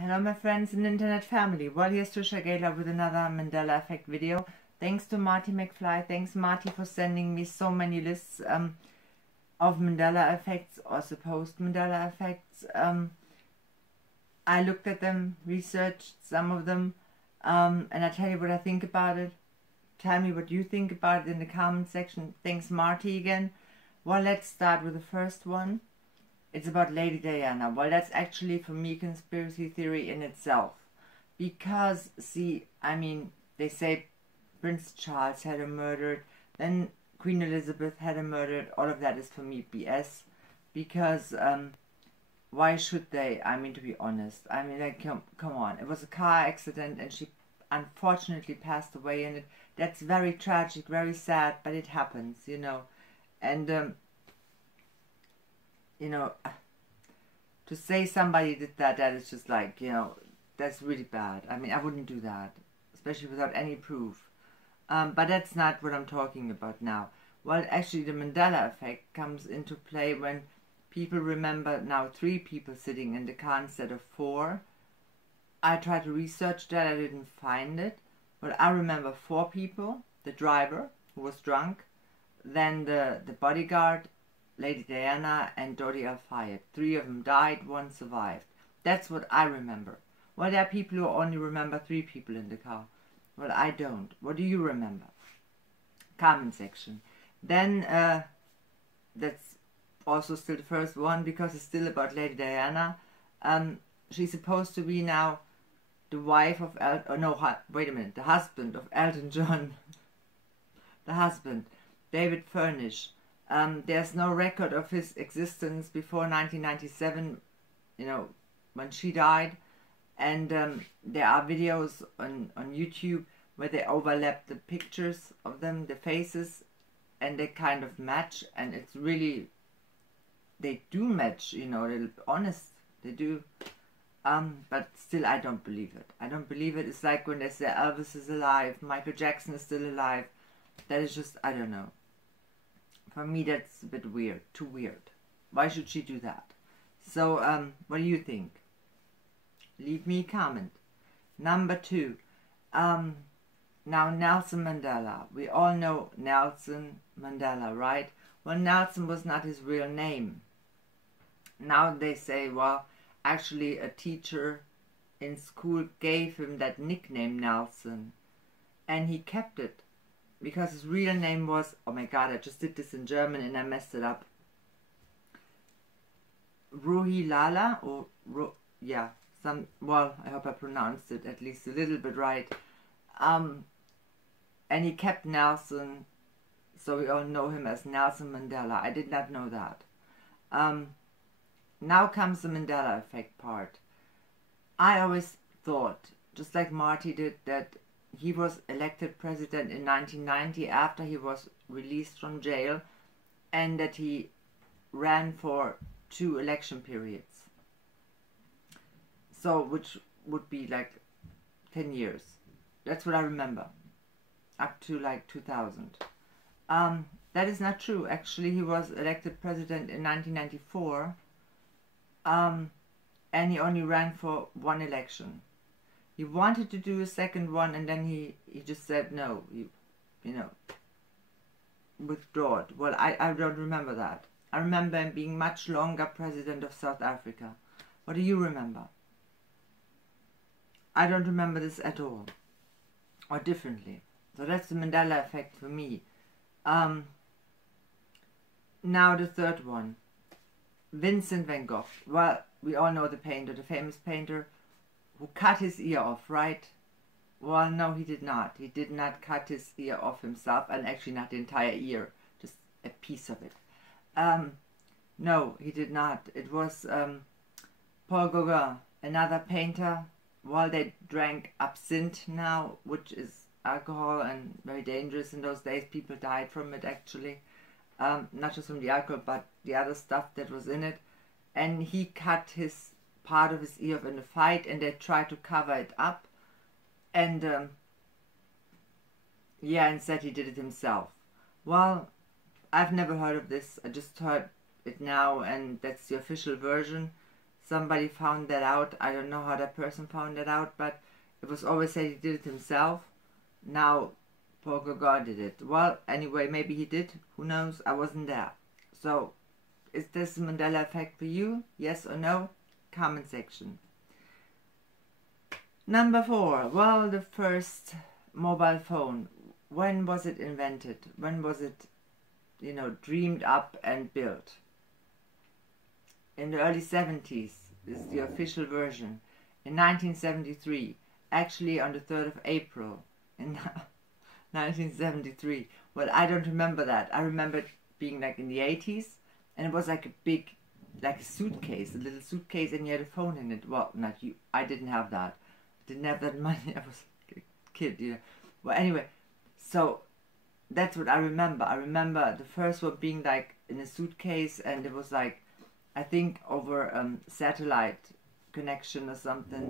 Hello my friends and internet family. Well, here's Trisha Galore with another Mandela effect video. Thanks to Marty McFly. Thanks Marty for sending me so many lists of Mandela effects or supposed Mandela effects. I looked at them, researched some of them, and I tell you what I think about it. Tell me what you think about it in the comment section. Thanks Marty again. Well, let's start with the first one. It's about Lady Diana. Well, that's actually, for me, conspiracy theory in itself. Because, see, I mean, they say Prince Charles had her murdered, then Queen Elizabeth had her murdered. All of that is, for me, BS. Because, why should they? I mean, to be honest. I mean, like, come on. It was a car accident and she unfortunately passed away in it. That's very tragic, very sad, but it happens, you know. And, you know, to say somebody did that, that is just like, you know, that's really bad. I mean, I wouldn't do that, especially without any proof. But that's not what I'm talking about now. Well, actually, the Mandela effect comes into play when people remember now 3 people sitting in the car instead of 4. I tried to research that, I didn't find it. But I remember 4 people, the driver, who was drunk, then the bodyguard, Lady Diana, and Dodi Al-Fayed. 3 of them died, 1 survived. That's what I remember. Well, there are people who only remember 3 people in the car. Well, I don't. What do you remember? Comment section. Then, that's also still the first one, because it's still about Lady Diana. She's supposed to be now the wife of the husband of Elton John. The husband, David Furnish. There's no record of his existence before 1997, you know, when she died. And there are videos on YouTube where they overlap the pictures of them, the faces, and they kind of match. And it's really, they do match, you know, they're honest, they do. But still, I don't believe it. I don't believe it. It's like when they say Elvis is alive, Michael Jackson is still alive. That is just, I don't know. For me, that's a bit weird, too weird. Why should she do that? So, what do you think? Leave me a comment. Number 2. Now Nelson Mandela. We all know Nelson Mandela, right? Well, Nelson was not his real name. Now they say, well, actually a teacher in school gave him that nickname Nelson. And he kept it. Because his real name was, oh my god, I just did this in German and I messed it up. Ruhilala, or, yeah, well, I hope I pronounced it at least a little bit right. And he kept Nelson, so we all know him as Nelson Mandela. I did not know that. Now comes the Mandela effect part. I always thought, just like Marty did, that he was elected president in 1990 after he was released from jail, and that he ran for 2 election periods. So, which would be like 10 years. That's what I remember. Up to like 2000. That is not true. Actually, he was elected president in 1994. And he only ran for 1 election. He wanted to do a second one, and then he just said no, you know, withdrew. Well, I don't remember that. I remember him being much longer president of South Africa. What do you remember? I don't remember this at all. Or differently. So that's the Mandela effect for me. Now the third one. Vincent Van Gogh. Well, we all know the painter, the famous painter, who cut his ear off, right? Well, no, he did not. He did not cut his ear off himself, and actually not the entire ear, just a piece of it. No, he did not. It was Paul Gauguin, another painter. Well, they drank absinthe now, which is alcohol and very dangerous in those days. People died from it, actually. Not just from the alcohol, but the other stuff that was in it. And he cut his part of his ear in a fight, and they tried to cover it up, and yeah, instead he did it himself. Well, I've never heard of this. I just heard it now, and that's the official version. somebody found that out. I don't know how that person found that out, but it was always said he did it himself. Now Paul Gauguin did it. Well, anyway, maybe he did. Who knows? I wasn't there. So, is this the Mandela effect for you? Yes or no? Comment section. Number 4. Well, the first mobile phone. When was it invented? When was it, you know, dreamed up and built? In the early 70s is the official version. In 1973, actually on the 3rd of April in 1973. Well, I don't remember that. I remember it being like in the 80s, and it was like a big, like a suitcase, a little suitcase, and you had a phone in it. Well, not you. I didn't have that. Didn't have that money. I was a kid, you know. Well, anyway, so that's what I remember. I remember the first one being like in a suitcase, and it was like, I think over satellite connection or something.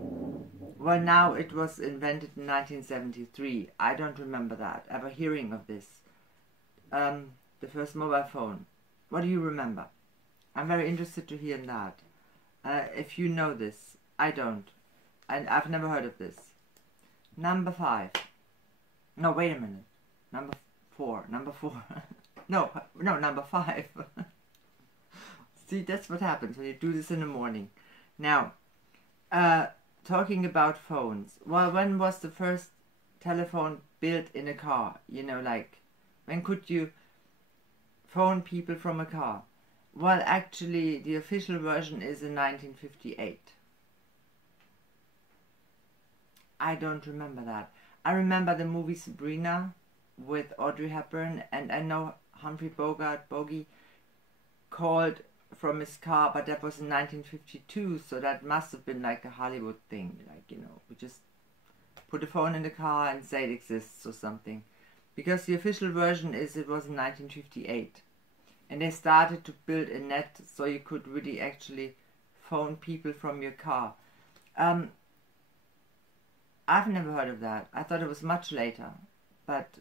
Well, now it was invented in 1973. I don't remember that, ever hearing of this. The first mobile phone. What do you remember? I'm very interested to hear that. If you know this, I don't. And I've never heard of this. Number 5. No, wait a minute. Number 4. Number 4. no, number 5. See, that's what happens when you do this in the morning. Now, talking about phones. Well, when was the first telephone built in a car? You know, like, when could you phone people from a car? Well, actually, the official version is in 1958. I don't remember that. I remember the movie Sabrina with Audrey Hepburn, and I know Humphrey Bogart called from his car, but that was in 1952, so that must have been like a Hollywood thing, like, you know, we just put a phone in the car and say it exists or something. Because the official version is it was in 1958, and they started to build a net so you could really actually phone people from your car. I've never heard of that. I thought it was much later, but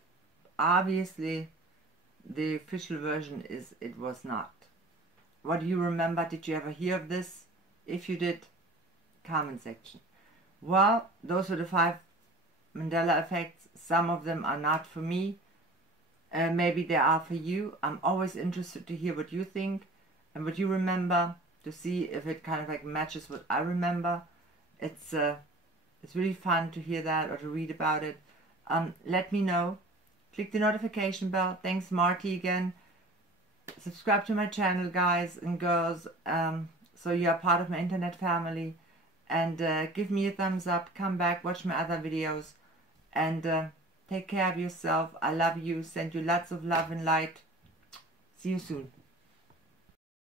obviously the official version is it was not. What do you remember? Did you ever hear of this? If you did, comment section. Well, those were the 5 Mandela effects. Some of them are not for me. Maybe they are for you. I'm always interested to hear what you think and what you remember, to see if it kind of like matches what I remember. It's really fun to hear that or to read about it. Let me know. Click the notification bell. Thanks, Marty, again. Subscribe to my channel, guys and girls, so you are part of my internet family. And give me a thumbs up. Come back, watch my other videos. And take care of yourself. I love you. Send you lots of love and light. See you soon.